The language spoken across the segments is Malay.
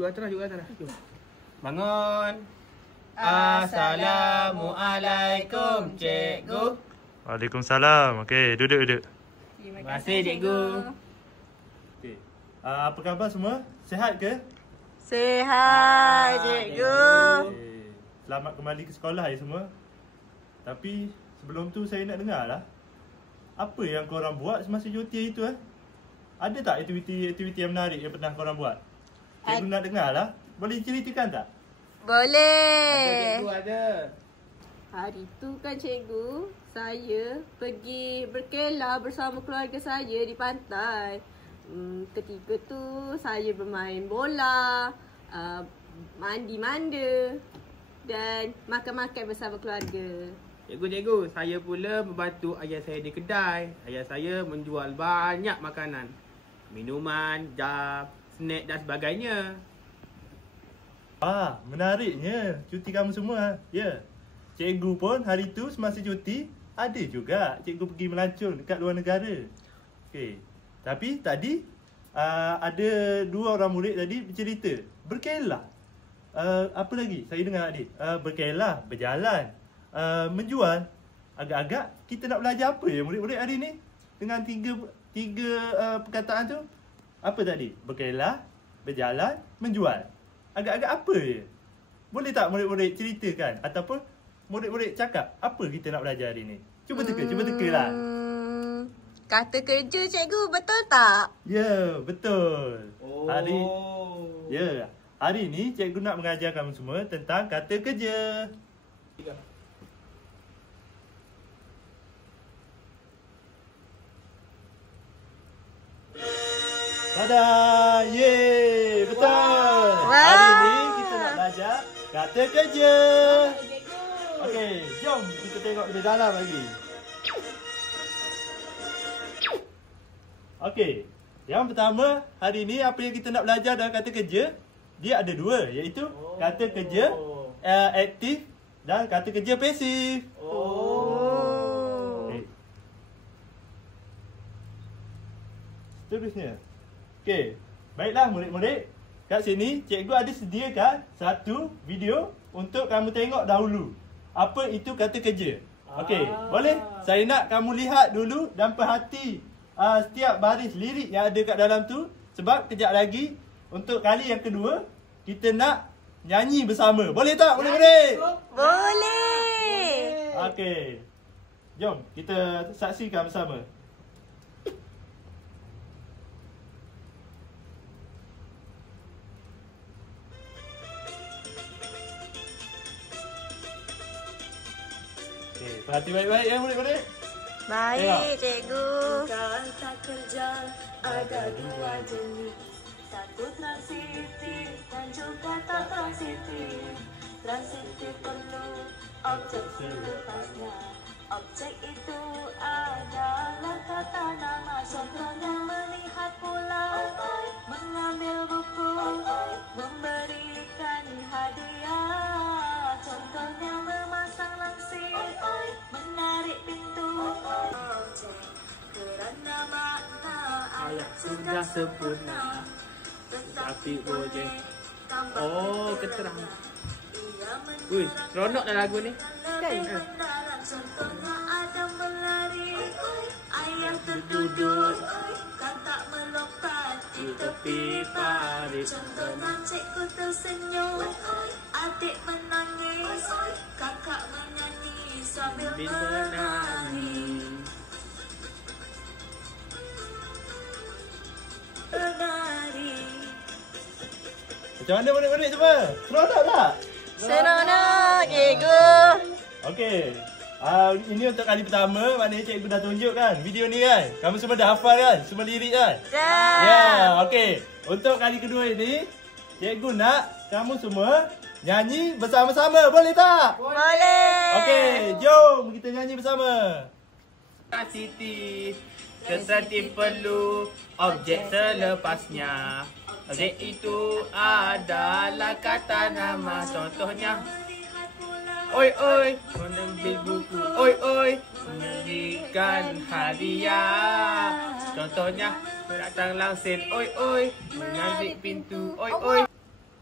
Juga atas. Bangun. Assalamualaikum, cikgu. Waalaikumsalam. Okey, duduk. Terima kasih, cikgu. Okey. Apa khabar semua? Sihat ke? Sihat, cikgu. Okay. Selamat kembali ke sekolah ya semua. Tapi sebelum tu saya nak dengar lah, apa yang korang buat semasa cuti itu Ada tak aktiviti yang menarik yang pernah korang buat? Cikgu nak dengar lah. Boleh ceritakan tak? Boleh. Ada. Hari tu kan cikgu, saya pergi berkelah bersama keluarga saya di pantai. Ketika tu saya bermain bola, mandi-manda dan makan-makan bersama keluarga. Cikgu, saya pula membantu ayah saya di kedai. Ayah saya menjual banyak makanan. Minuman, jam, snack dan sebagainya. Menariknya cuti kamu semua. Ya. Cikgu pun hari tu semasa cuti ada juga cikgu pergi melancong dekat luar negara. Okey. Tapi tadi ada dua orang murid tadi bercerita, berkelah. Apa lagi? Saya dengar tadi. Berkelah, berjalan, menjual. Agak-agak kita nak belajar apa ya murid-murid hari ni? Dengan tiga perkataan tu. Apa tadi? Berkelah, berjalan, menjual. Agak-agak apa je? Boleh tak murid-murid ceritakan? Ataupun murid-murid cakap apa kita nak belajar hari ni? Cuba teka lah. Kata kerja cikgu, betul tak? Ya, betul. Hari ni cikgu nak mengajar kamu semua tentang kata kerja. Tada! Yeay! Betul! Hari ni kita nak belajar kata kerja. Okey, jom kita tengok lebih dalam lagi. Okey, yang pertama hari ni apa yang kita nak belajar dalam kata kerja? Dia ada dua, iaitu kata kerja aktif dan kata kerja pasif. Okay. Seterusnya. Okey, baiklah murid-murid. Kat sini cikgu ada sediakan satu video untuk kamu tengok dahulu. Apa itu kata kerja? Okey, boleh? Saya nak kamu lihat dulu dan perhati setiap baris lirik yang ada kat dalam tu. Sebab kejap lagi untuk kali yang kedua kita nak nyanyi bersama. Boleh tak murid-murid? Boleh. Okey. Jom kita saksikan bersama. Okey, perhati baik-baik ya murid-murid. Baik, cikgu. Kata kerja ada dua jenis, satu transitif dan juga tak transitif. Transitif perlu objek selepasnya. Objek itu adalah kata nama, contohnya melihat bola, mengambil buku, memberikan hadiah. Contohnya memasang langsir, menarik pintu. Objek kerana makna ayat sudah sempurna, Tapi boleh. Keterangan. Wih, seronok dah lagu ni. Kan? Contohnya Adam berlari, ayah terduduk, kan tak melompat di tepi parit. Contohnya cikgu tersenyum, adik menangis, kakak menyanyi sambil menari. Macam mana murid-murid semua? Seronok tak? Seronok, cikgu. Okey. Ini untuk kali pertama, maknanya cikgu dah tunjuk kan video ni kan. Kamu semua dah hafal kan? Semua lirik kan? Dah. Ya, okey. Untuk kali kedua ini, cikgu nak kamu semua nyanyi bersama-sama. Boleh tak? Boleh. Okey, jom kita nyanyi bersama. Transitif, transitif perlu objek selepasnya. Objek itu adalah kata nama, contohnya oi oi, mengambil buku, oi oi, memberikan hadiah. Contohnya datang langsir, oi oi, mengambil pintu, oi oi.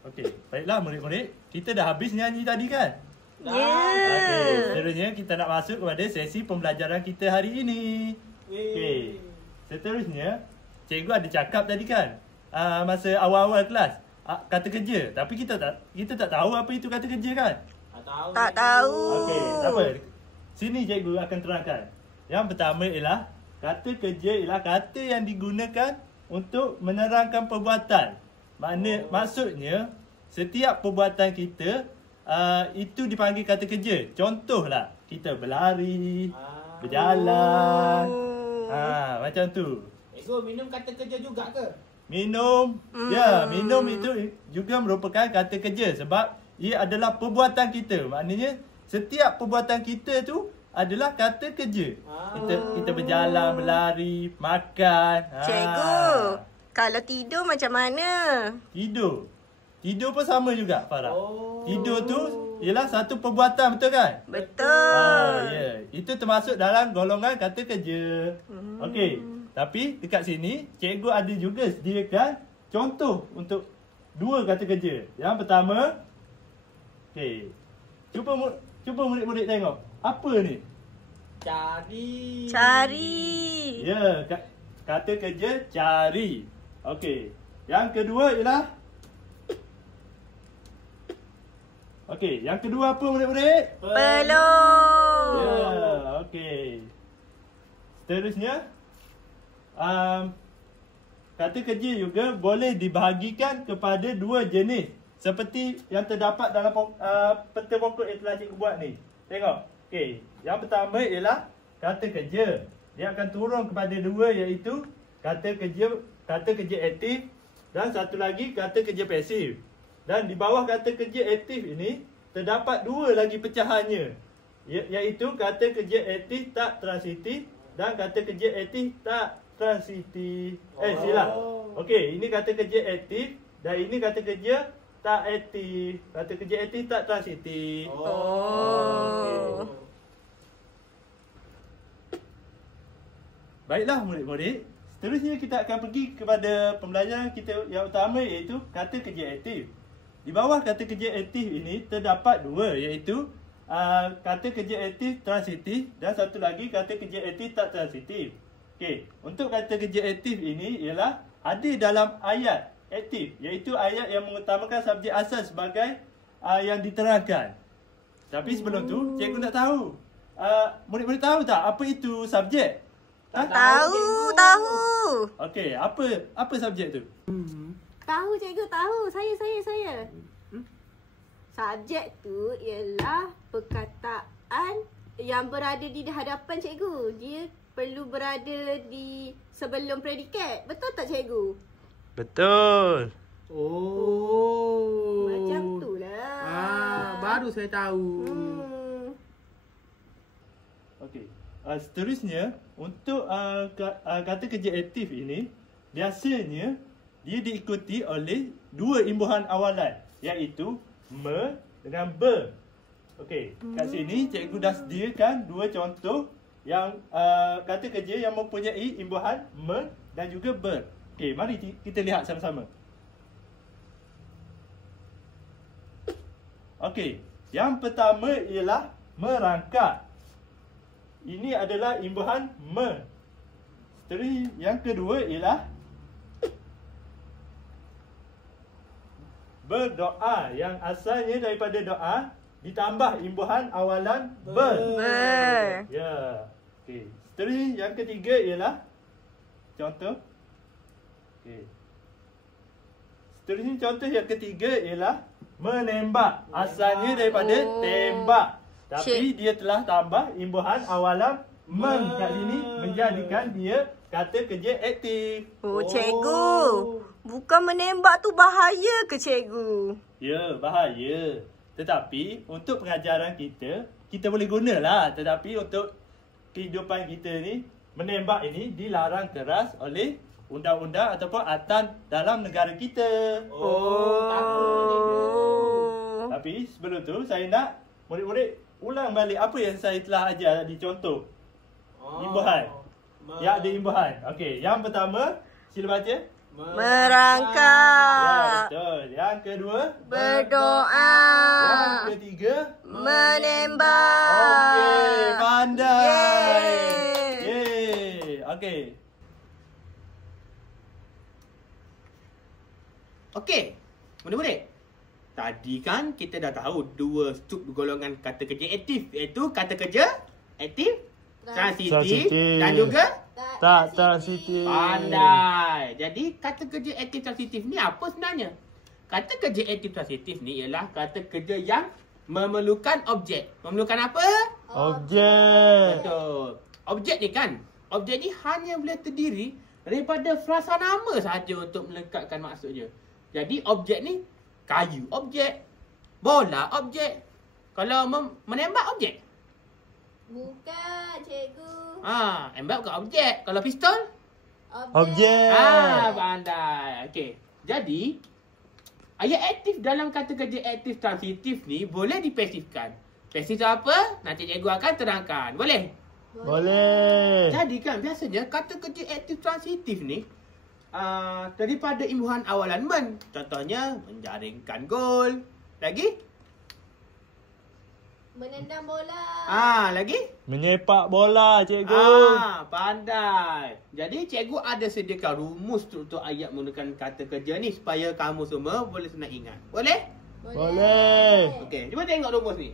Okey, baiklah murid-murid. Kita dah habis nyanyi tadi kan? Yeah. Seterusnya kita nak masuk kepada sesi pembelajaran kita hari ini. Okey. Seterusnya, cikgu ada cakap tadi kan? Masa awal-awal kelas, kata kerja. Tapi kita tak tahu apa itu kata kerja kan? Tak tahu. Okey, tak apa. Sini cikgu akan terangkan. Yang pertama ialah kata kerja ialah kata yang digunakan untuk menerangkan perbuatan. Maksudnya setiap perbuatan kita itu dipanggil kata kerja. Contohlah kita berlari, berjalan. Macam tu. Ego minum kata kerja juga ke? Minum. Ya, minum itu juga merupakan kata kerja sebab ia adalah perbuatan kita. Maknanya setiap perbuatan kita tu adalah kata kerja. Kita berjalan, berlari, makan. Cikgu, kalau tidur macam mana? Tidur pun sama juga, Farah. Tidur tu ialah satu perbuatan, betul kan? Betul. Ya. Itu termasuk dalam golongan kata kerja. Okey. Tapi dekat sini cikgu ada juga sediakan contoh untuk dua kata kerja. Yang pertama, okey. Cuba murid-murid tengok. Apa ni? Cari. Ya, kata kerja cari. Okey. Yang kedua ialah okey, yang kedua apa murid-murid? Peluk. Ya, okey. Seterusnya kata kerja juga boleh dibahagikan kepada dua jenis seperti yang terdapat dalam peta pokok yang telah cikgu buat ni. Tengok. Okey, yang pertama ialah kata kerja. Dia akan turun kepada dua iaitu kata kerja aktif dan satu lagi kata kerja pasif. Dan di bawah kata kerja aktif ini terdapat dua lagi pecahannya iaitu kata kerja aktif tak transitif dan kata kerja aktif tak transitif. Silap. Okey, ini kata kerja aktif dan ini kata kerja tak aktif. Kata kerja aktif tak transitif. Oh. Baiklah murid-murid, seterusnya kita akan pergi kepada pembelajaran kita yang utama iaitu kata kerja aktif. Di bawah kata kerja aktif ini terdapat dua iaitu kata kerja aktif transitif dan satu lagi kata kerja aktif tak transitif. Okey, untuk kata kerja aktif ini ialah ada dalam ayat aktif iaitu ayat yang mengutamakan subjek asal sebagai yang diterangkan. Tapi sebelum tu cikgu nak tahu. Murid-murid tahu tak apa itu subjek? Tahu. Okey, apa subjek tu? Tahu cikgu, tahu. Saya. Subjek tu ialah perkataan yang berada di hadapan cikgu. Dia perlu berada di sebelum predikat. Betul tak cikgu? Betul. Macam tu lah. Baru saya tahu. Okey. Seterusnya untuk kata kerja aktif ini biasanya dia diikuti oleh dua imbuhan awalan iaitu me dengan ber. Okey, kat sini cikgu dah sediakan dua contoh yang kata kerja yang mempunyai imbuhan me dan juga ber. Okey, mari kita lihat sama-sama. Okey, yang pertama ialah merangkak. Ini adalah imbuhan me. Seterusnya yang kedua ialah berdoa yang asalnya daripada doa ditambah imbuhan awalan ber. Ya. Okey. Seterusnya yang ketiga ialah contoh. Okey. Seterusnya contoh yang ketiga ialah menembak. Asalnya daripada tembak. Tapi dia telah tambah imbuhan awalan men kat sini menjadikan dia kata kerja aktif. Cikgu. Bukan menembak tu bahaya ke cikgu? Ya, bahaya. Tetapi untuk pengajaran kita boleh gunalah. Tetapi untuk kehidupan kita ni, menembak ini dilarang keras oleh undang-undang ataupun atan dalam negara kita. Tapi sebelum tu saya nak murid-murid ulang balik apa yang saya telah ajar di contoh. Imbuhan. Ya, ada imbuhan. Okey, yang pertama sila baca. Merangkak. Ya, betul. Yang kedua, Berdoa. Yang ketiga, Menembak. okey, pandai. Yeay. Yeay. Okey. Okey, murid-murid. Tadi kan kita dah tahu dua golongan kata kerja aktif, iaitu kata kerja aktif, transitif dan juga Tak transitif. pandai. Jadi kata kerja aktif transitif ni apa sebenarnya? Kata kerja aktif transitif ni ialah kata kerja yang memerlukan objek. Memerlukan apa? Objek. Betul. Objek ni kan, objek ni hanya boleh terdiri daripada frasa nama sahaja untuk melengkapkan maksud dia. Jadi objek ni kayu objek, bola objek. Kalau menembak objek. Bukan, cikgu. Embak bukan objek. Kalau pistol? Objek. Pandai. Okey. Jadi ayat aktif dalam kata kerja aktif transitif ni boleh dipasifkan. Pasif tu apa? Nanti cikgu akan terangkan. Boleh? Boleh. Jadi kan biasanya kata kerja aktif transitif ni daripada imbuhan awalan men. Contohnya menjaringkan gol. Lagi? Menendang bola. Lagi? Menyepak bola, cikgu. Pandai. Jadi cikgu ada sediakan rumus struktur ayat menggunakan kata kerja ni supaya kamu semua boleh senang ingat. Boleh? Boleh. Okey, cuba tengok rumus ni.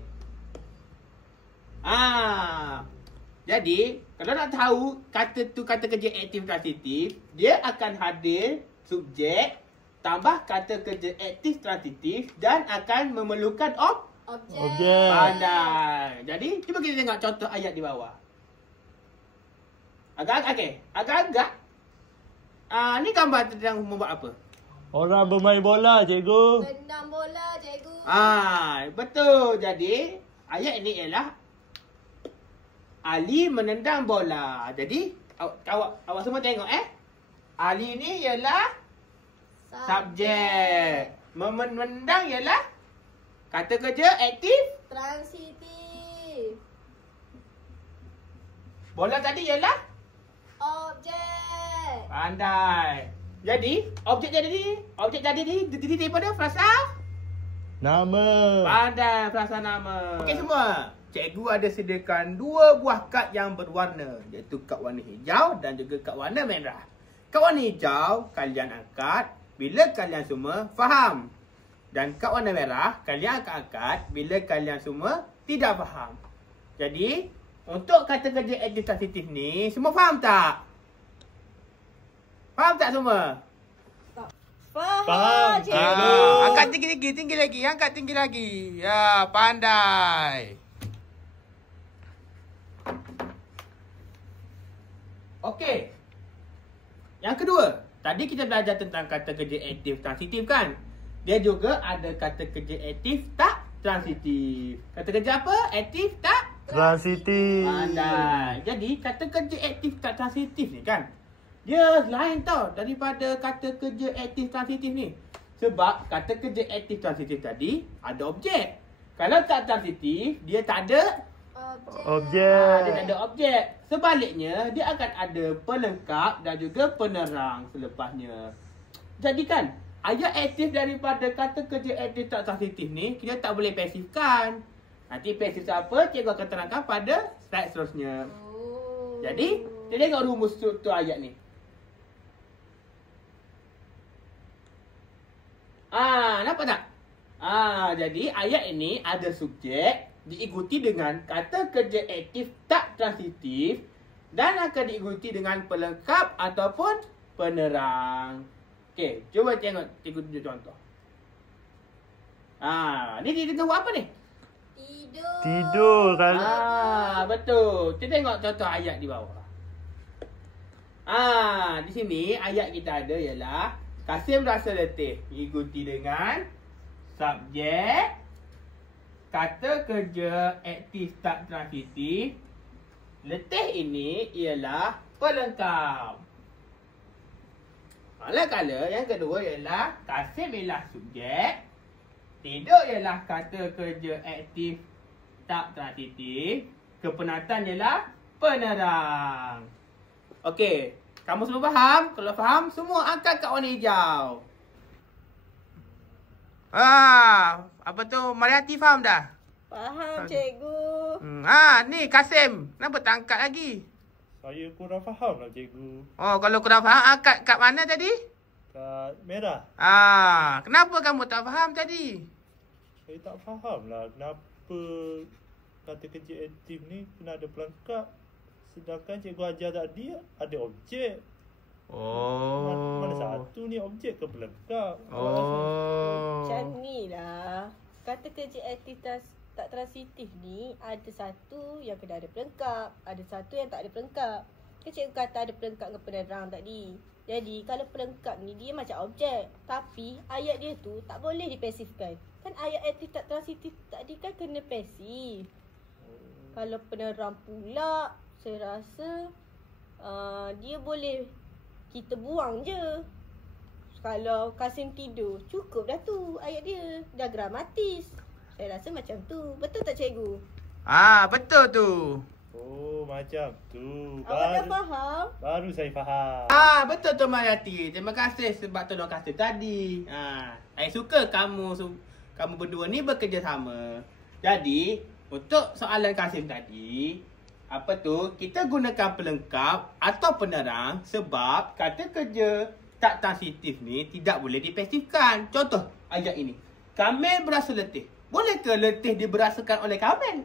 Jadi, kalau nak tahu kata kerja aktif transitif, dia akan hadir subjek tambah kata kerja aktif transitif dan akan memerlukan Objek. pandai. Jadi, cuba kita tengok contoh ayat di bawah. Agak-agak. Ni gambar tentang membuat apa? Orang bermain bola, cikgu. Tendang bola, cikgu. Betul. Jadi, ayat ini ialah Ali menendang bola. Jadi, awak semua tengok Ali ni ialah subjek. Menendang ialah kata kerja aktif. Transitif. Bola tadi ialah Objek. pandai. Jadi, objek tadi daripada frasa Nama. pandai, frasa nama. Okey semua. Cikgu ada sediakan dua buah kad yang berwarna, iaitu kad warna hijau dan juga kad warna merah. Kad warna hijau kalian angkat bila kalian semua faham. Dan kad warna merah kalian akan angkat bila kalian semua tidak faham. Jadi, untuk kata kerja aktif transitif ni, semua faham tak? Faham tak semua? Faham, cikgu. Angkat tinggi lagi, angkat tinggi lagi. Ya, pandai. Okey. Yang kedua, tadi kita belajar tentang kata kerja aktif transitif kan? Dia juga ada kata kerja aktif tak transitif. Kata kerja apa? Aktif tak? Transitif. Pandai. Jadi kata kerja aktif tak transitif ni kan, dia lain tau daripada kata kerja aktif transitif ni. Sebab kata kerja aktif transitif tadi ada objek. Kalau tak transitif, dia tak ada Objek. dia tak ada objek. Sebaliknya, dia akan ada pelengkap dan juga penerang selepasnya. Jadi kan, ayat aktif daripada kata kerja aktif tak transitif ni, kita tak boleh pasifkan. Nanti pasif apa, cikgu akan terangkan pada slide seterusnya. Jadi, kita tengok rumus struktur ayat ni. Nampak tak? Jadi ayat ini ada subjek diikuti dengan kata kerja aktif tak transitif dan akan diikuti dengan pelengkap ataupun penerang. Okey, cuba tengok cikgu tunjuk contoh. Ni dia buat apa ni? Tidur kan. Betul. Kita tengok contoh ayat di bawah. Di sini ayat kita ada ialah Kasim rasa letih diikuti dengan subjek kata kerja aktif tak transitif. Letih ini ialah pelengkap. Manakala yang kedua ialah Kasim ialah subjek, tidur ialah kata kerja aktif tak transitif, kepenatan ialah penerang. Okey, Kamu semua faham? Kalau faham, semua angkat kat warna hijau. Apa tu? Mariati faham dah? Faham, cikgu. Ni Kasim. Kenapa tak angkat lagi? Saya kurang faham lah cikgu. Oh, kalau kurang faham, angkat kat mana tadi? Kat merah. Kenapa kamu tak faham tadi? Saya tak faham lah kenapa kata kerja aktif ni kena ada pelengkap. Sedangkan cikgu ajar tadi ada objek. Mana satu ni objek ke pelengkap? Macam ni lah. Kata kerja aktif tak transitif ni ada satu yang kena ada pelengkap, ada satu yang tak ada pelengkap. Kan cikgu kata ada pelengkap dengan penerang tadi. Jadi kalau pelengkap ni dia macam objek, tapi ayat dia tu tak boleh dipasifkan. Kan ayat aktif tak transitif tadi kan kena pasif. Kalau penerang pula, saya rasa dia boleh kita buang je. Kalau Kasim tidur, cukup dah tu ayat dia. Dah gramatis. Saya rasa macam tu. Betul tak cikgu? Betul tu. Oh, macam tu. Awak dah faham? Baru saya faham. Betul tu Mariati. Terima kasih sebab tolong Kasim tadi. Saya suka kamu berdua ni bekerjasama. Jadi, untuk soalan Kasim tadi, kita gunakan pelengkap atau penerang sebab kata kerja tak transitif ni tidak boleh dipasifkan. Contoh ayat ini. Kamil berasa letih. Boleh ke letih diberasakan oleh Kamil?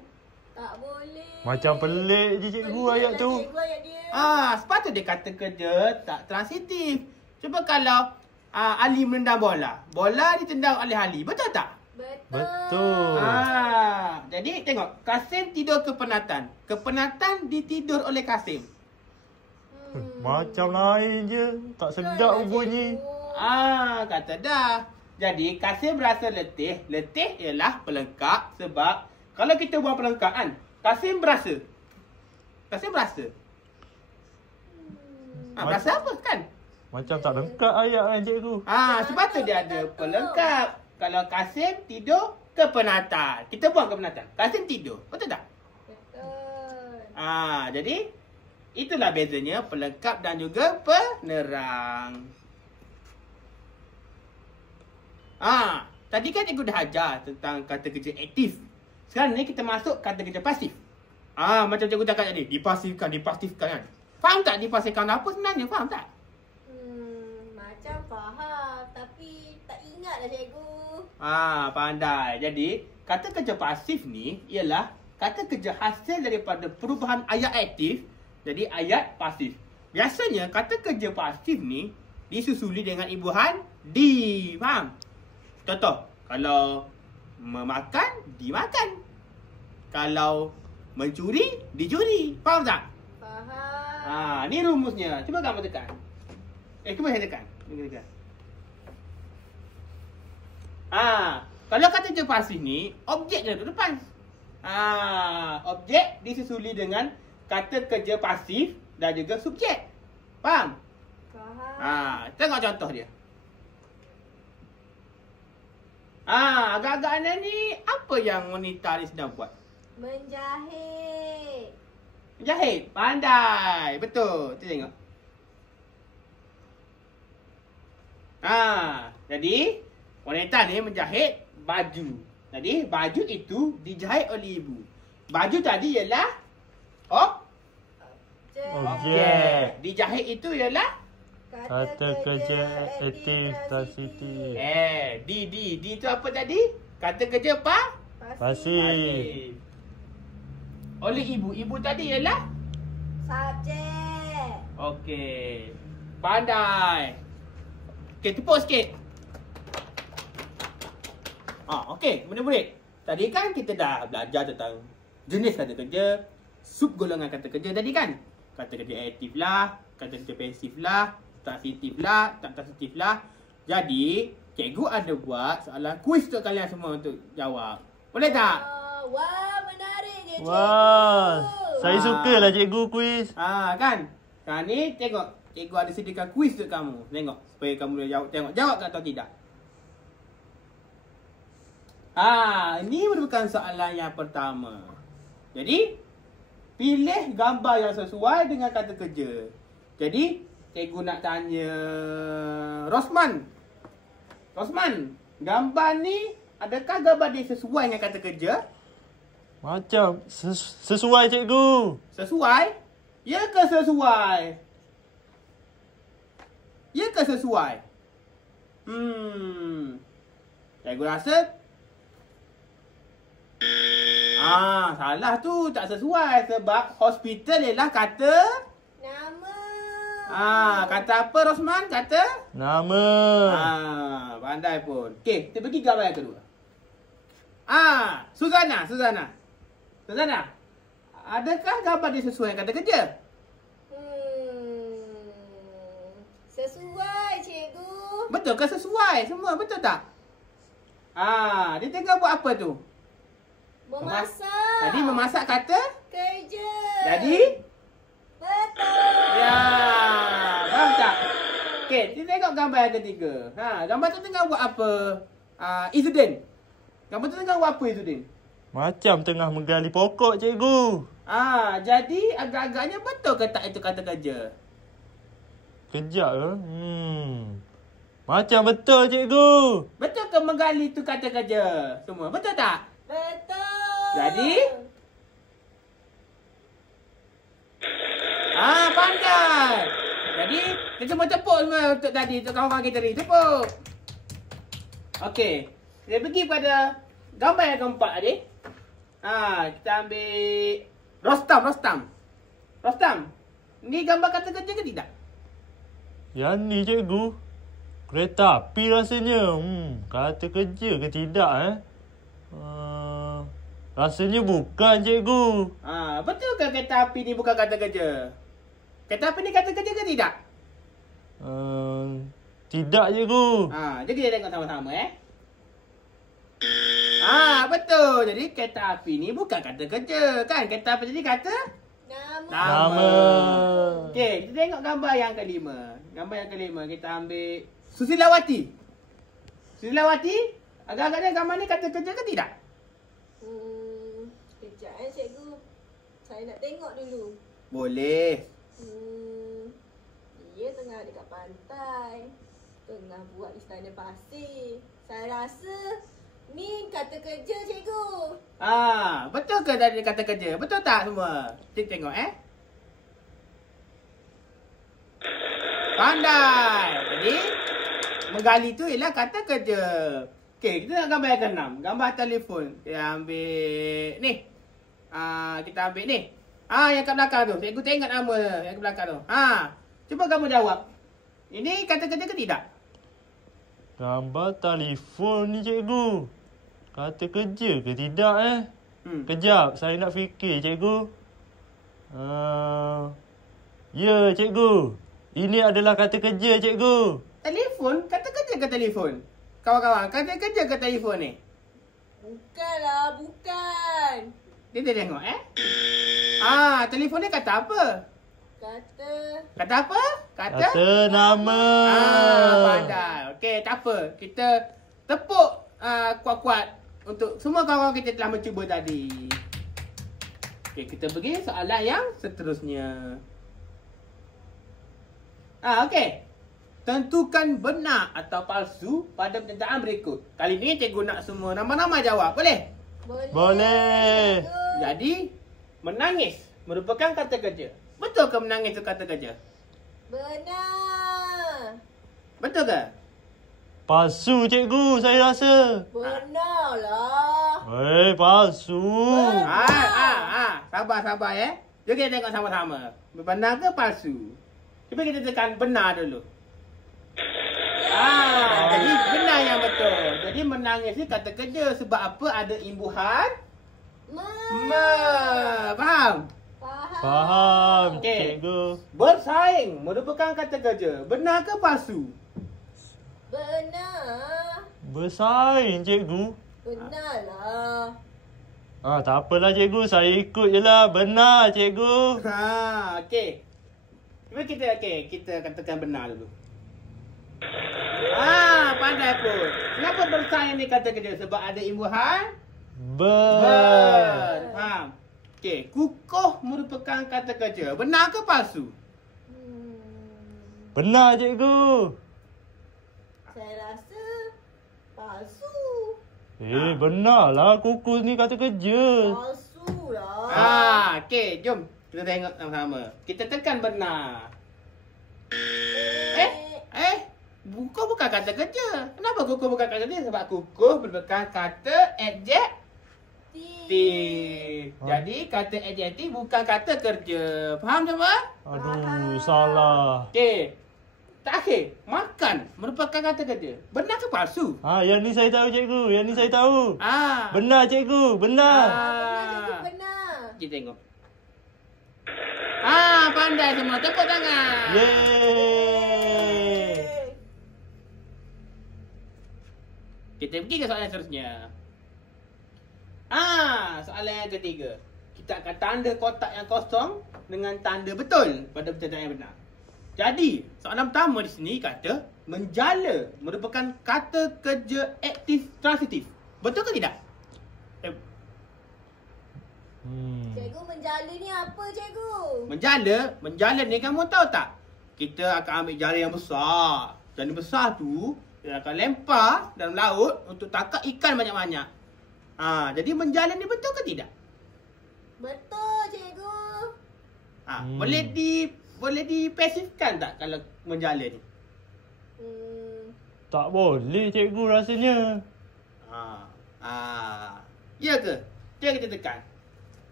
Tak boleh. Macam pelik je cikgu ayat tu. Cikgu ayat dia. Sepatutnya kata kerja tak transitif. Cuba kalau Ali menendang bola. Bola ditendang oleh Ali. Betul tak? Betul. Jadi tengok. Kasim tidur kepenatan. Kepenatan ditidur oleh Kasim. Macam lain je. Tak sedap bunyi. Kata dah. Jadi Kasim berasa letih. Letih ialah pelengkap sebab kalau kita buang pelengkap kan, Kasim berasa. Berasa apa kan? Macam tak lengkap ayat kan cikgu. Sepatutnya dia ada pelengkap. Kalau Kasim tidur kepenatan. Kita buang kepenatan. Kasim tidur. Betul tak? Betul. Jadi itulah bezanya pelengkap dan juga penerang. Tadi kan cikgu dah ajar tentang kata kerja aktif. Sekarang ni kita masuk kata kerja pasif. Macam cikgu cakap tadi, dipasifkan kan. Faham tak dipasifkan apa sebenarnya? Faham tak? Macam faham, tapi tak ingat lah cikgu. Pandai. Jadi, kata kerja pasif ni ialah kata kerja hasil daripada perubahan ayat aktif jadi ayat pasif. Biasanya kata kerja pasif ni disusuli dengan imbuhan di. Faham? Contoh, kalau memakan, dimakan. Kalau mencuri, dicuri. Faham tak? Faham. Ni rumusnya. Cuba kamu tekan. Cuba saya tekan. Kalau kata kerja pasif ni, objek dia duduk depan. Objek disusuli dengan kata kerja pasif dan juga subjek. Faham? Faham. Tengok contoh dia. Agak-agak ni apa yang wanita ni sedang buat? Menjahit. Menjahit. Pandai. Betul. Kita tengok. Jadi wanita ni menjahit baju. Jadi baju itu dijahit oleh ibu. Baju tadi ialah Objek. Dijahit itu ialah Kata kerja aktif transitif. D itu apa tadi? Kata kerja Pasif. Oleh ibu. Ibu tadi ialah subjek. okey. Pandai. Okey, tepuk sikit. Okey, murid-murid. Tadi kan kita dah belajar tentang jenis kata kerja, sub golongan kata kerja tadi kan? Kata kerja aktif lah, kata kerja pasif lah, transitif lah, tak transitif lah. Jadi, cikgu ada buat soalan kuis untuk kalian semua untuk jawab. Boleh tak? Wah, menarik dia cikgu. Wah, saya sukalah cikgu kuis. Kan? Sekarang ni tengok, cikgu ada sediakan kuis untuk kamu. Tengok, supaya kamu boleh jawab. Tengok, jawab ke atau tidak. Ini merupakan soalan yang pertama. Jadi, pilih gambar yang sesuai dengan kata kerja. Jadi, cikgu nak tanya Rosman. Rosman, gambar ni adakah gambar dia sesuai dengan kata kerja? Macam sesuai cikgu. Sesuai? Ya ke sesuai? Ya ke sesuai? Cikgu rasa salah tu, tak sesuai sebab hospital ialah kata Nama. kata apa Rosman? Kata? Nama. Pandai pun. Okey, kita pergi gambar yang kedua. Suzana. Adakah gambar dia sesuai dengan kata kerja? Sesuai cikgu. Betul ke sesuai? Semua betul tak? Dia tengah buat apa tu? Memasak. Tadi memasak kata? Kerja. Jadi? Betul. Ya. Faham tak? Okey, kita tengok gambar yang ketiga. Gambar tu tengah buat apa? Izzuddin. Gambar tu tengah buat apa Izzuddin? Macam tengah menggali pokok cikgu. Jadi agak-agaknya betul ke tak itu kata kerja? Kejap ke? Macam betul cikgu. Betul ke menggali tu kata kerja? Semua betul tak? Betul. Jadi? Pandai. Jadi, kita semua tepuk semua untuk tadi, untuk kawan-kawan kita ni. Tepuk. Okey. Kita pergi pada gambar yang keempat tadi. Kita ambil Rostam. Ni gambar kata kerja ke tidak? Yang ni cikgu. Kereta api rasanya. Kata kerja ke tidak rasanya bukan cikgu. Betul ke kereta api ni bukan kata kerja? Kereta api ni kata kerja ke tidak? Tidak cikgu. Jadi kita tengok sama-sama betul. Jadi kereta api ni bukan kata kerja. Kan kereta api tadi kata? Nama. Okey, kita tengok gambar yang kelima. Kita ambil Susilawati. Agak-agaknya gambar ni kata kerja ke tidak? Kejap cikgu. Saya nak tengok dulu. Boleh. Dia tengah dekat pantai. Tengah buat istana pasir. Saya rasa ni kata kerja cikgu. Betul ke tadi kata kerja? Betul tak semua? Cik tengok Pandai. Jadi menggali tu ialah kata kerja. Okey, kita nak gambar yang ke-6. Gambar telefon. Kita ambil ni. Kita ambil ni. Yang kat belakang tu. Cikgu tengok nama yang kat belakang tu. Cuba kamu jawab. Ini kata kerja ke tidak? Gambar telefon ni cikgu. Kata kerja ke tidak Kejap, saya nak fikir cikgu. Ya cikgu. Ini adalah kata kerja cikgu. Telefon? Kata kerja ke telefon? Kawan-kawan, kata kerja ke telefon ni? Bukanlah, bukan. Dia tengok telefon ni kata apa? Kata apa? Kata nama. Pandai. Okey, tak apa. Kita tepuk kuat-kuat untuk semua kawan-kawan kita telah mencuba tadi. Okey, kita pergi soalan yang seterusnya. Okey. Tentukan benar atau palsu pada pernyataan berikut. Kali ni cikgu nak semua nama-nama jawab. Boleh? Boleh. Jadi, menangis merupakan kata kerja. Betul ke menangis itu kata kerja? Benar. Betul ke? Palsu cikgu, saya rasa. Benar lah. Palsu. Sabar Jom kita tengok sama-sama. Benar ke palsu? Cuba kita tekan benar dulu. Jadi benar yang betul. Jadi menangis ni kata kerja. Sebab apa? Ada imbuhan Faham? Faham, Okey. cikgu. Bersaing merupakan kata kerja. Benar ke palsu? Benar. Bersaing cikgu. Benar lah. Tak apalah cikgu, saya ikut je lah. Benar cikgu. Okey. Cuba kita katakan benar dulu. Pandai pun. Kenapa bersaing ni kata kerja? Sebab ada imbuhan Faham? Okey, kukuh merupakan kata kerja. Benar ke palsu? Benar cikgu. Saya rasa palsu. Benarlah kukus ni kata kerja. Palsu lah. Okey, jom kita tengok sama-sama. Kita tekan benar. Kukuh bukan kata kerja. Kenapa kukuh bukan kata kerja? Sebab kukuh merupakan kata adjektif. Jadi kata adjektif bukan kata kerja. Faham semua? Aduh, salah. Okey. Terakhir, makan merupakan kata kerja. Benar ke palsu? Yang ni saya tahu cikgu. Yang ni saya tahu. Benar cikgu, benar. Benar. Kita tengok. Pandai semua. Tepuk tangan. Yeay. Kita pergi ke soalan seterusnya. Soalan yang ketiga. Kita akan tanda kotak yang kosong dengan tanda betul pada perkataan yang benar. Jadi, soalan pertama di sini kata menjala merupakan kata kerja aktif transitif. Betul ke tidak? Cikgu, menjala ni apa cikgu? Menjala ni kamu tahu tak? Kita akan ambil jala yang besar. Jala besar tu kita akan lempar dalam laut untuk tangkap ikan banyak-banyak. Jadi menjala ni betul ke tidak? Betul cikgu. Boleh dipasifkan tak kalau menjala ni? Tak boleh cikgu rasanya. Ya ke? Dia kita tekan.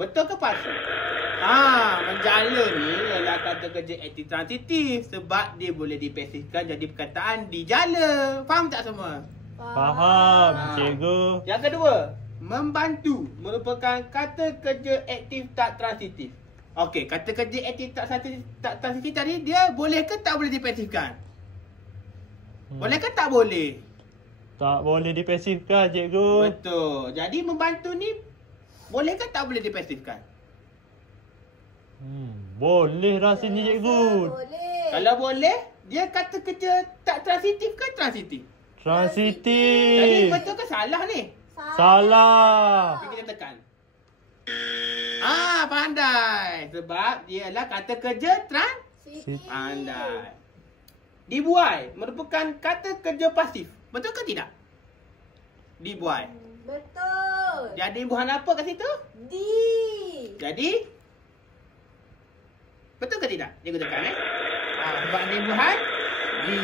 Betul ke palsu? Menjala ni ialah kata kerja aktif transitif sebab dia boleh dipasifkan jadi perkataan dijala. Faham tak semua? Faham cikgu. Yang kedua, membantu merupakan kata kerja aktif tak transitif. Okey, kata kerja aktif tak transitif tadi dia boleh ke tak boleh dipasifkan? Boleh ke tak boleh? Tak boleh dipasifkan cikgu. Betul. Jadi membantu ni boleh ke tak boleh dipasifkan? Boleh rasanya cikgu. Boleh. Kalau boleh, dia kata kerja tak transitif ke transitif? Transitif. Jadi betul ke salah ni? Salah. Kita tekan. Pandai. Sebab dia adalah kata kerja transitif. Pandai. Dibuai merupakan kata kerja pasif. Betul ke tidak? Dibuai. Betul. Jadi imbuhan apa kat situ? Jadi betul ke tidak? Dia tekan sebab ni imbuhan di.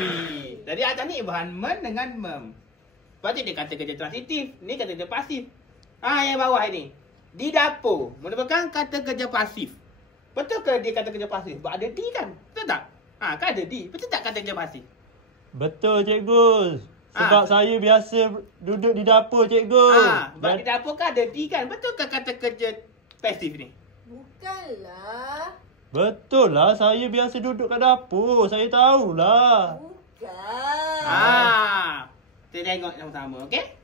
Jadi atas ni imbuhan men dengan mem. Lepas tu dia kata kerja transitif. Ni kata kerja pasif. Yang bawah ini. Di dapur merupakan kata kerja pasif. Betul ke dia kata kerja pasif? Sebab ada di kan? Betul tak? Kan ada di. Betul tak kata kerja pasif? Betul cikgu. Sebab saya biasa duduk di dapur cikgu. Sebab di dapur kan ada di kan? Betul ke kata kerja pasif ni? Bukanlah. Betul lah, saya biasa duduk kat dapur. Saya tahulah. Bukan. Kita tengok sama-sama, okey?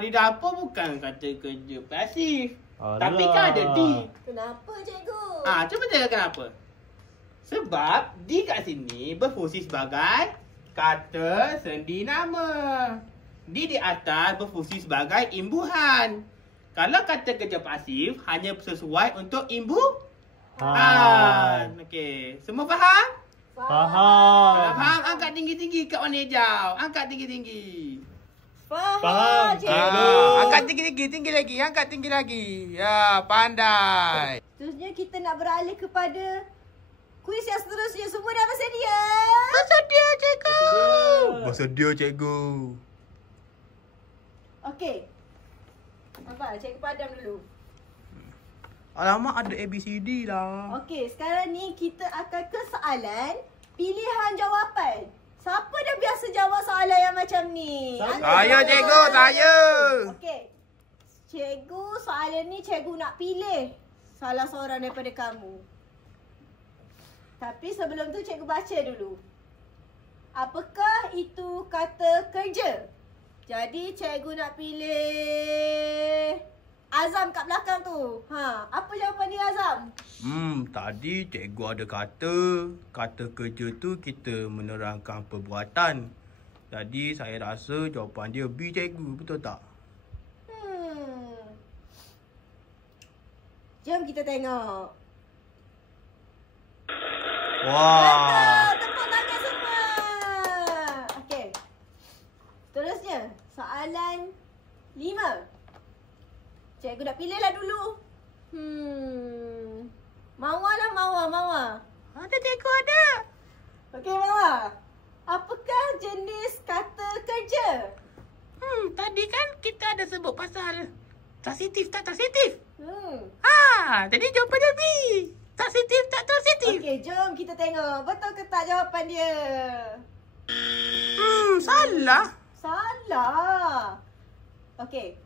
Di dapur bukan kata kerja pasif. Tapi kan ada di. Kenapa cikgu? Cuba tengok kenapa. Sebab di kat sini berfungsi sebagai kata sendi nama. Di atas berfungsi sebagai imbuhan. Kalau kata kerja pasif hanya sesuai untuk imbuhan. Okey, semua faham? Faham. Kalau faham, angkat tinggi-tinggi kat warna hijau. Angkat tinggi-tinggi. Faham cikgu. Angkat tinggi-tinggi, tinggi lagi. Angkat tinggi lagi. Ya, pandai. Seterusnya kita nak beralih kepada kuis yang seterusnya. Semua dah bersedia? Bersedia, cikgu. Bersedia, cikgu. Okey. Apa? Cikgu padam dulu. Alamak, ada ABCD lah. Okey, sekarang ni kita akan ke soalan pilihan jawapan. Siapa dah biasa jawab soalan yang macam ni? Saya, cikgu, saya. Okey. Cikgu, soalan ni cikgu nak pilih salah seorang daripada kamu. Tapi sebelum tu cikgu baca dulu. Apakah itu kata kerja? Jadi cikgu nak pilih Azam kat belakang tu. Apa jawapan dia Azam? Tadi cikgu ada kata kerja tu kita menerangkan perbuatan. Jadi saya rasa jawapan dia B, cikgu. Betul tak? Jom kita tengok. Wah. Tepuk tangan semua. Okey. Terusnya, soalan 5. Cikgu nak pilihlah dulu. Mawar lah, Mawar. Ada cikgu ada. Okey, Mawar. Apakah jenis kata kerja? Tadi kan kita ada sebut pasal transitif tak transitif. Jadi jawapannya B. Transitif tak transitif. Okey, jom kita tengok. Betul ke tak jawapan dia? Salah. Salah. Okey.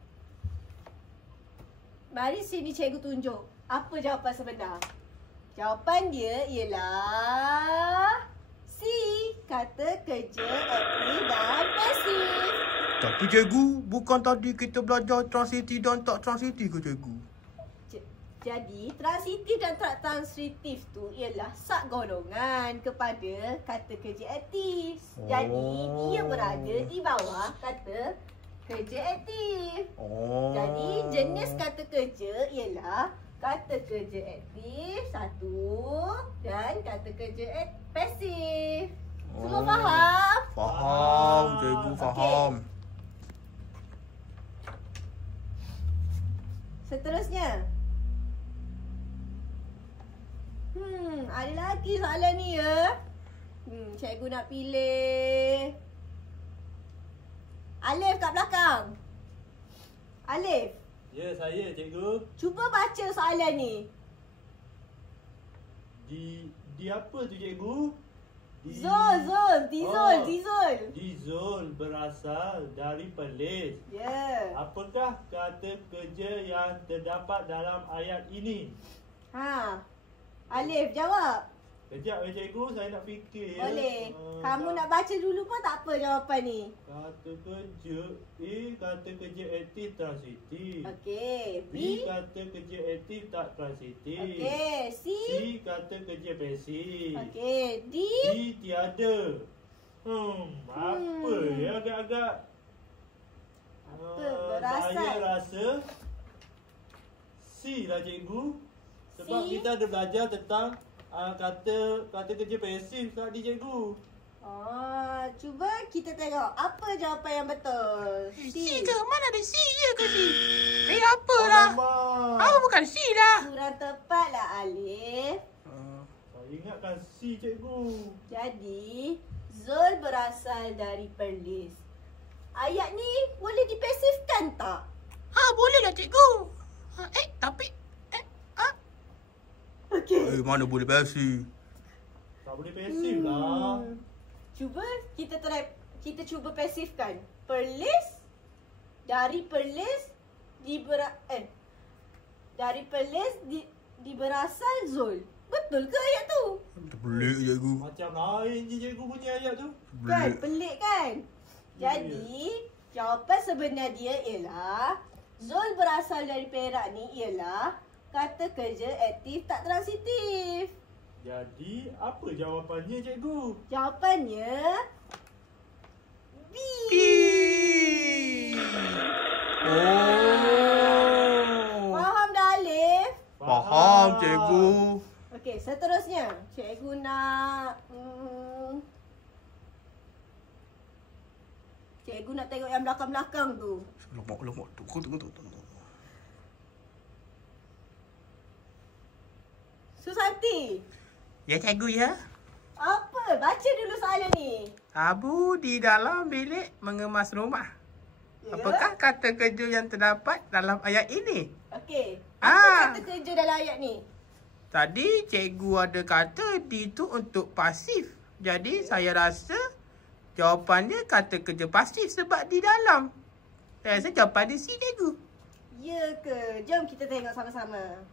Mari sini cikgu tunjuk. Apa jawapan sebenar? Jawapan dia ialah C. Kata kerja aktif dan pasif. Tapi cikgu, bukan tadi kita belajar transitif dan tak transitif ke cikgu? Jadi, transitif dan tak transitif tu ialah sak golongan kepada kata kerja aktif. Jadi, dia berada di bawah kata kerja aktif. Jadi, jenis kata kerja ialah kata kerja aktif satu dan kata kerja pasif. Semua faham? Faham, cikgu faham. Seterusnya. Ada lagi soalan ni ya. Cikgu nak pilih Alif kat belakang. Alif. Ya, saya cikgu. Cuba baca soalan ni. Di apa tu cikgu? Zol. Dizol berasal dari pelis. Ya. Apakah kata kerja yang terdapat dalam ayat ini? Alif jawab. Kejap ya cikgu, saya nak fikir ya. Boleh. Kamu nak baca dulu pun tak apa jawapan ni. Kata kerja A, kata kerja aktif transitif. Okey. B, kata kerja aktif tak transitif. Okey. C. kata kerja pasif. Okey. D. Tiada. Apa ya agak-agak? Berasal. Saya rasa C lah cikgu. Sebab C? kita ada belajar tentang kata kerja pasif tadi cikgu. Cuba kita tengok apa jawapan yang betul. C ke? Mana ada C je ke C? Apalah. Apa bukan C lah. Kurang tepat lah Alif. Saya ingatkan C cikgu. Jadi, Zul berasal dari perlis. Ayat ni boleh dipasifkan tak? Boleh lah cikgu. Tapi Okey. mana boleh pasif? Tak boleh pasif lah. Cuba kita cuba pasifkan. Perlis dari perlis dari perlis berasal Zul. Betul ke ayat tu? Pelik cikgu. Macam lain je cikgu punya ayat tu. Kan? Pelik kan? Jadi, jawapan sebenar dia ialah Zul berasal dari Perak ni ialah kata kerja aktif tak transitif. Jadi, apa jawapannya cikgu? Jawapannya B. Faham dah Alif? Faham cikgu. Okey, seterusnya cikgu nak cikgu nak tengok yang belakang-belakang tu. Lemak. Tunggu. Susanti. Ya cikgu ya. Apa? Baca dulu soalan ni. Abu di dalam bilik mengemas rumah. Ya? Apakah kata kerja yang terdapat dalam ayat ini? Okey. Apa kata kerja dalam ayat ni? Tadi cikgu ada kata D tu untuk pasif. Jadi saya rasa jawapannya kata kerja pasif sebab di dalam. Saya rasa jawapan dia C cikgu. Ya ke? Jom kita tengok sama-sama.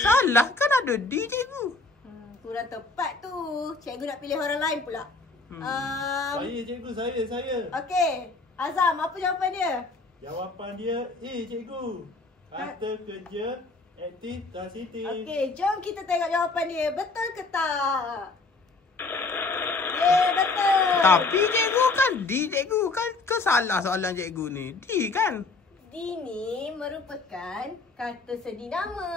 Salah kan ada D cikgu. Kurang tepat tu. Cikgu nak pilih orang lain pula. Saya cikgu, saya. Okey. Azam, apa jawapan dia? Jawapan dia A cikgu. Kata kerja aktif transitif. Okey, jom kita tengok jawapan dia. Betul ke tak? Betul. Tapi cikgu kan D cikgu. Kan ke salah soalan cikgu ni? D kan? SD ni merupakan kata seni nama.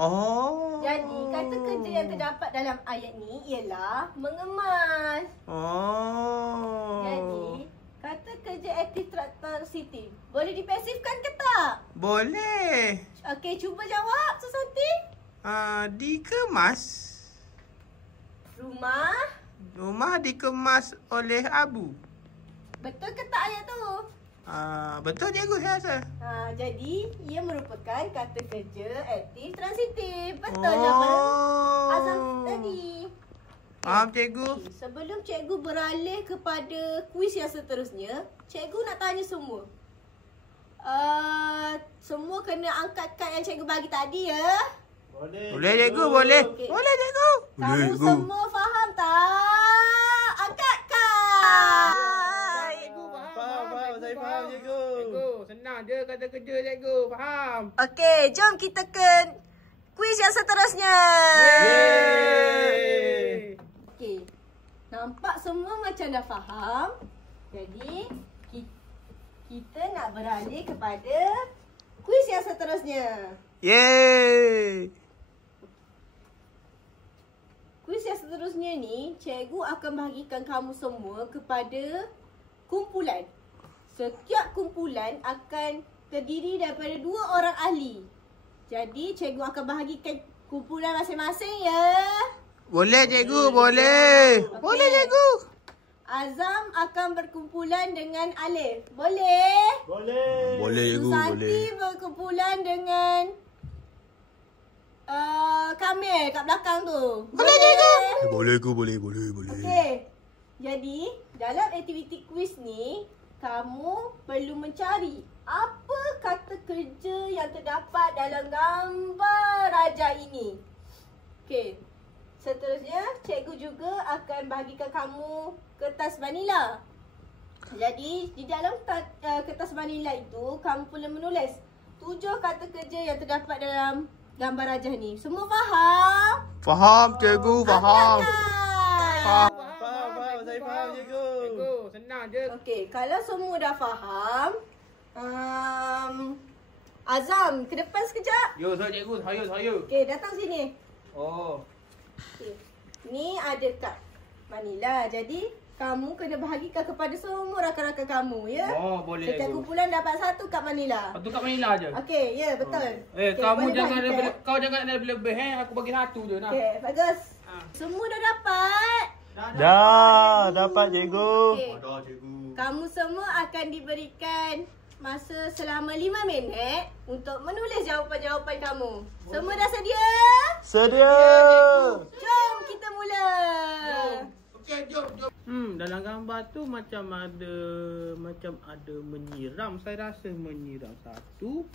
Oh. Jadi, kata kerja yang terdapat dalam ayat ni ialah mengemas. Oh. Jadi, kata kerja aktif transitif boleh dipasifkan ke tak? Boleh. Okey, cuba jawab Susanti. Dikemas. Rumah dikemas oleh abu. Betul ke tak ayat tu? Betul cikgu, saya rasa. Jadi, ia merupakan kata kerja aktif transitif. Betul jawapan Azam tadi. Faham cikgu? Sebelum cikgu beralih kepada kuis yang seterusnya, cikgu nak tanya semua. Semua kena angkat kad yang cikgu bagi tadi ya. Boleh Cikgu, boleh. Okey. Boleh cikgu. Kamu semua faham tak? Angkat kad. Faham, saya faham cikgu. Cikgu, senang je kata kerja cikgu. Faham? Okey, jom kita ke kuis yang seterusnya. Yeay. Okey. Nampak semua macam dah faham. Jadi, kita nak beralih kepada kuis yang seterusnya. Yeay. Kuis yang seterusnya ni, cikgu akan bahagikan kamu semua kepada kumpulan. Setiap kumpulan akan terdiri daripada 2 orang ahli. Jadi, cikgu akan bahagikan kumpulan masing-masing ya. Boleh cikgu, boleh. Okey. Boleh cikgu. Azam akan berkumpulan dengan Alif. Boleh? Boleh. Boleh cikgu, Susanti berkumpulan dengan Kamil kat belakang tu. Boleh cikgu. Boleh cikgu, boleh. Okey. Jadi, dalam aktiviti kuis ni, kamu perlu mencari apa kata kerja yang terdapat dalam gambar raja ini. Okey. Seterusnya, cikgu juga akan bahagikan kamu kertas manila. Jadi, di dalam kertas manila itu, kamu perlu menulis 7 kata kerja yang terdapat dalam gambar raja ni. Semua faham? Faham cikgu, faham. Faham. Faham, saya faham cikgu. Cikgu, senang je. Okey, kalau semua dah faham, Azam, ke depan sekejap. Yo, cikgu, saya. Okey, datang sini. Oh. Okey. Ni ada kad manila. Jadi, kamu kena bahagikan kepada semua rakan-rakan kamu, ya? Oh, boleh Setiap cikgu. kumpulan dapat 1 kad manila. Satu kat Manila je. Okey, ya, betul. Okey, Okey, kamu boleh jangan bahagikan. kau jangan ada lebih aku bagi 1 je nah. Okey, bagus. Semua dah dapat? Dah, dapat cikgu. Okey. Dah cikgu. Kamu semua akan diberikan masa selama 5 minit untuk menulis jawapan-jawapan kamu. Semua dah sedia? Sedia. Jom kita mula. Okey, jom. Dalam gambar tu macam ada menyiram. Saya rasa menyiram. 1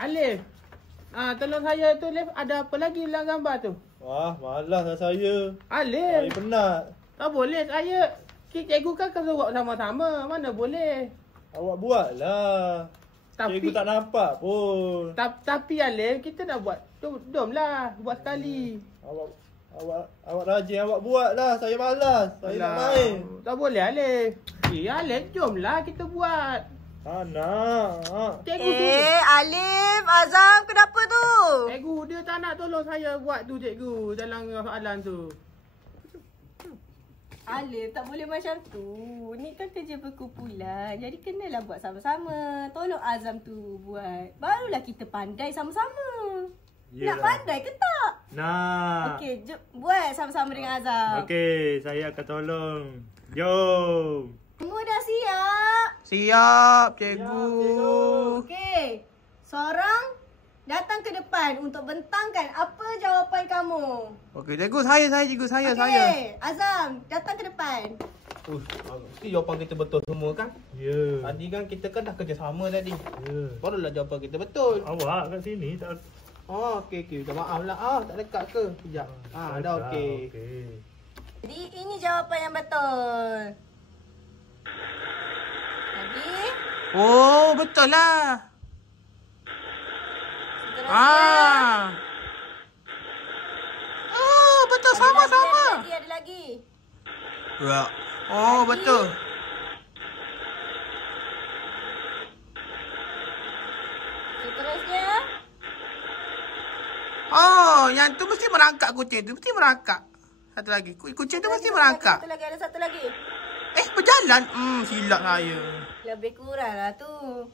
Alif. Tolong saya tu Alif, ada apa lagi dalam gambar tu? Wah, malas lah saya. Saya Alif. penat. Tak boleh saya. Cikgu kan akan suruh sama-sama. Mana boleh. Awak buatlah. Tapi Cikgu tak nampak pun. tapi Alif, kita nak buat. Domlah buat sekali. Awak rajin awak buatlah. Saya malas. Saya nak main. Tak boleh Alif. Alif, jomlah kita buat. Tak nak. Cikgu Alif, Azam, kenapa tu? Cikgu dia tak nak tolong saya buat tu cikgu dalam soalan tu. Alif, tak boleh macam tu. Ni kan kerja berkumpulan. Jadi kenalah buat sama-sama. Tolong Azam tu buat. Barulah kita pandai sama-sama. Nak pandai ke tak? Nak. Okey, jom buat sama-sama dengan Azam. Okey, saya akan tolong. Jom. Semua dah siap? Siap cikgu. Okey. Seorang datang ke depan untuk bentangkan apa jawapan kamu. Okey cikgu, saya cikgu, saya. Okey, Azam, datang ke depan. Mesti jawapan kita betul semua kan? Ya. Tadi kan kita kan dah kerja sama tadi. Ya. Barulah jawapan kita betul. Awak kat sini tak. Okey. Minta maaf lah. Tak dekat ke? Sekejap. Dah okey. Jadi ini jawapan yang betul. Jadi, Oh, betul lah. seterusnya. Oh, betul sama-sama. Ada lagi. Ya. Oh, betul. Oh, yang tu mesti merangkak kucing tu. Mesti merangkak. Satu lagi. Kucing tu mesti merangkak. Ada satu lagi. Berjalan. Silap saya. Lebih kurang lah tu.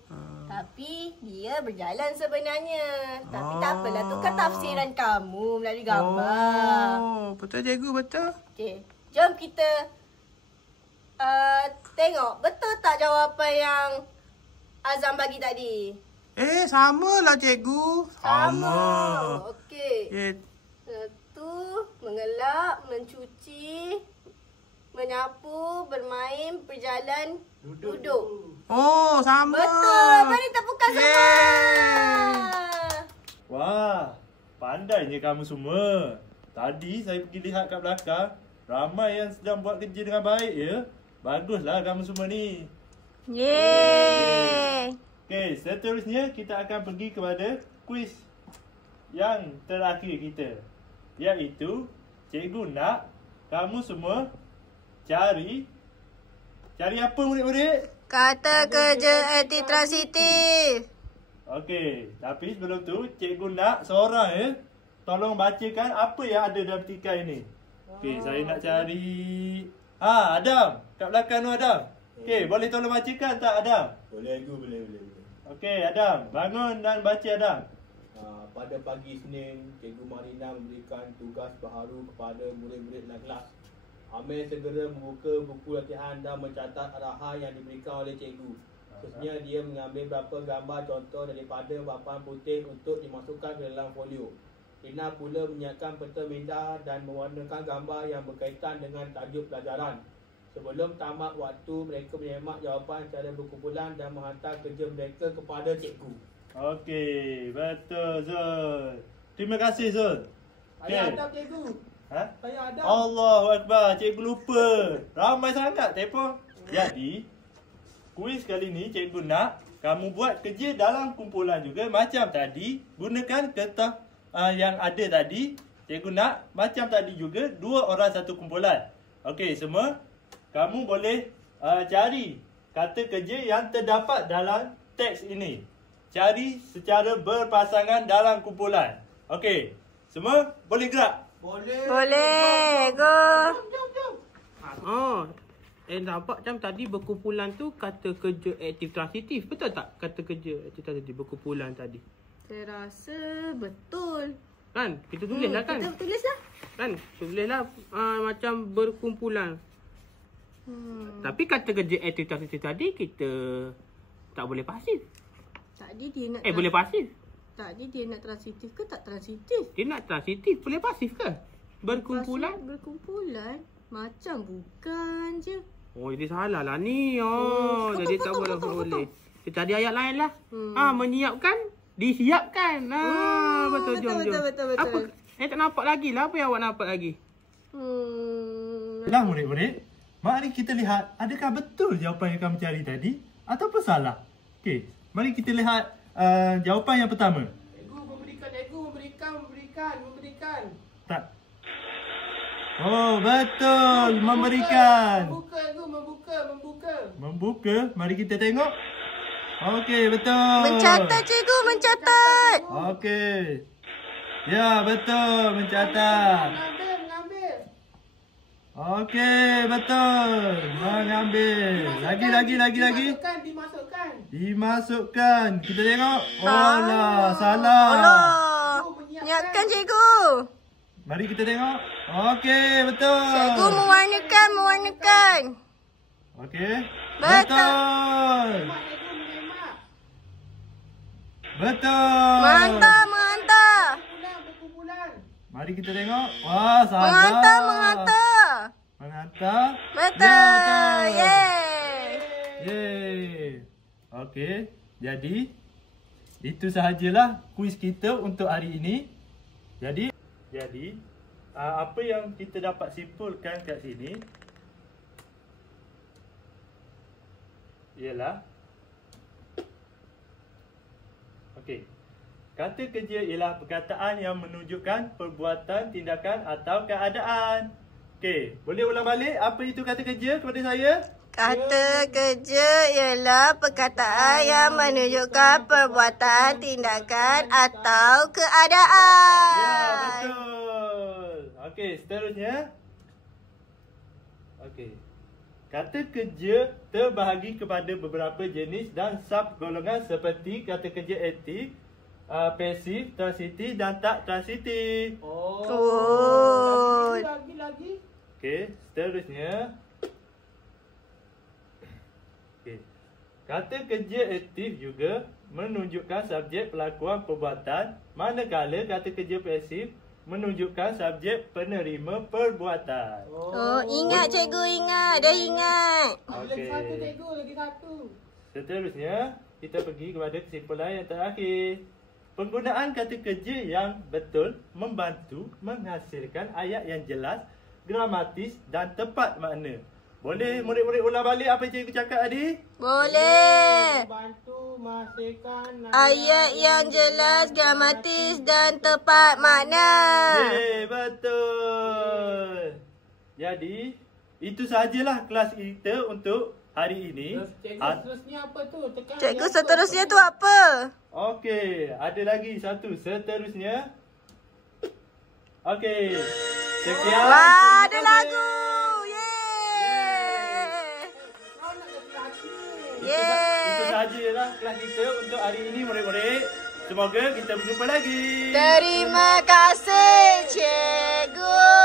Tapi dia berjalan sebenarnya. Tapi tak apalah, tu kan tafsiran kamu melalui gambar. Betul cikgu, betul. Okey, jom kita tengok betul tak jawapan yang Azam bagi tadi. Samalah cikgu. Sama. Okey. Eh, Satu, mengelak, mencuci, menyapu, bermain, berjalan, duduk. sama. Betul. Mari tepukan semua. Wah, pandainya kamu semua. Tadi saya pergi lihat kat belakang, ramai yang sedang buat kerja dengan baik ya. Baguslah kamu semua ni. Yeay. Okey, seterusnya kita akan pergi kepada kuis yang terakhir kita. Iaitu, cikgu nak kamu semua cari apa murid-murid? Kata kerja erti transitif. Okey, tapi sebelum tu cikgu nak seorang ya, tolong bacakan apa yang ada dalam tikai ini. Okey, saya nak cari Adam, kat belakang tu Adam. Okey, boleh tolong bacakan tak Adam? Boleh aku, boleh. Okey, Adam, bangun dan baca Adam. Pada pagi Isnin, Cikgu Marina memberikan tugas baharu kepada murid-murid dalam kelas. Amir segera membuka buku latihan dan mencatat arahan yang diberikan oleh cikgu. Seterusnya dia mengambil beberapa gambar contoh daripada papan putih untuk dimasukkan ke dalam folio. Rina pula menyiapkan peta minda dan mewarnakan gambar yang berkaitan dengan tajuk pelajaran. Sebelum tamat waktu, mereka menyemak jawapan secara berkumpulan dan menghantar kerja mereka kepada cikgu. Okey, betul Zul. Terima kasih Zul. Saya ada cikgu. Saya ada. Allahu Akbar, cikgu lupa. Ramai sangat tepo. Jadi, kuis kali ni cikgu nak kamu buat kerja dalam kumpulan juga macam tadi. Gunakan kertas yang ada tadi. Cikgu nak macam tadi juga 2 orang satu kumpulan. Okey, semua kamu boleh cari kata kerja yang terdapat dalam teks ini. Cari secara berpasangan dalam kumpulan. Okey, semua boleh gerak? Boleh. Go. Jom. Nampak macam tadi berkumpulan tu kata kerja aktif transitif. Betul tak kata kerja aktif transitif berkumpulan tadi? Saya rasa betul. Kan? Kita tulis lah kan? Kita tulis lah. Kan? Tulis lah macam berkumpulan. Tapi kata kerja aktif transitif tadi kita tak boleh pasif. Tadi dia nak Boleh pasif. Tadi dia nak transitif ke tak transitif? Dia nak transitif. Boleh pasif ke? Berkumpulan? Berkumpulan? Macam bukan je. Jadi salah lah ni. Jadi tak boleh. Kita cari ayat lain lah. Menyiapkan, disiapkan. Betul. Jom. Betul. Apa? Tak nampak lagi lah. Apa yang awak nampak lagi? Lah murid-murid, mari kita lihat adakah betul jawapan yang kamu cari tadi ataupun salah. Okey, mari kita lihat jawapan yang pertama. Memberikan. Tak. Oh, betul. Memberikan. Membuka. Mari kita tengok. Okey, betul. Mencatat cikgu, mencatat. Okey. Ya, betul. Mencatat. Okey, betul. Mengambil. Lagi. Dimasukkan. Kita tengok. Alah, salah. Menyiapkan cikgu. Mari kita tengok. Okey, betul. Cikgu mewarnakan. Okey. Betul. Betul. Menghantar. Mari kita tengok. Wah, salah. Menghantar. Betul. Ya, Yeay. Okey. Jadi, itu sahajalah kuis kita untuk hari ini. Jadi apa yang kita dapat simpulkan kat sini ialah kata kerja ialah perkataan yang menunjukkan perbuatan, tindakan atau keadaan. Okey, boleh ulang balik apa itu kata kerja kepada saya? Kata kerja ialah perkataan yang menunjukkan perbuatan, tindakan atau keadaan. Ya, betul. Okey, seterusnya. Okey. Kata kerja terbahagi kepada beberapa jenis dan sub golongan seperti kata kerja aktif, pasif, transitif dan tak transitif. Oh. Lagi. Okey, seterusnya. Okey. Kata kerja aktif juga menunjukkan subjek pelakuan perbuatan, manakala kata kerja pasif menunjukkan subjek penerima perbuatan. Oh, ingat cikgu, ingat. Dah ingat. Okey. Lagi satu cikgu, lagi satu. Seterusnya, kita pergi kepada kesimpulan yang terakhir. Penggunaan kata kerja yang betul membantu menghasilkan ayat yang jelas, gramatis dan tepat makna. Boleh murid-murid ulang balik apa yang cikgu cakap tadi? Boleh. Bantu menghasilkan Ayat yang jelas, gramatis dan tepat makna. Betul. Jadi, itu sahajalah kelas kita untuk hari ini. Cikgu, seterusnya apa tu? Tekan Cikgu, yang seterusnya tu apa? Okey, ada lagi satu seterusnya. Okey. Sekian. Wah, Terima ada kasih. lagu. Yeay. Itu sahajalah kelas kita untuk hari ini murid-murid. Semoga kita berjumpa lagi. Terima kasih, cikgu.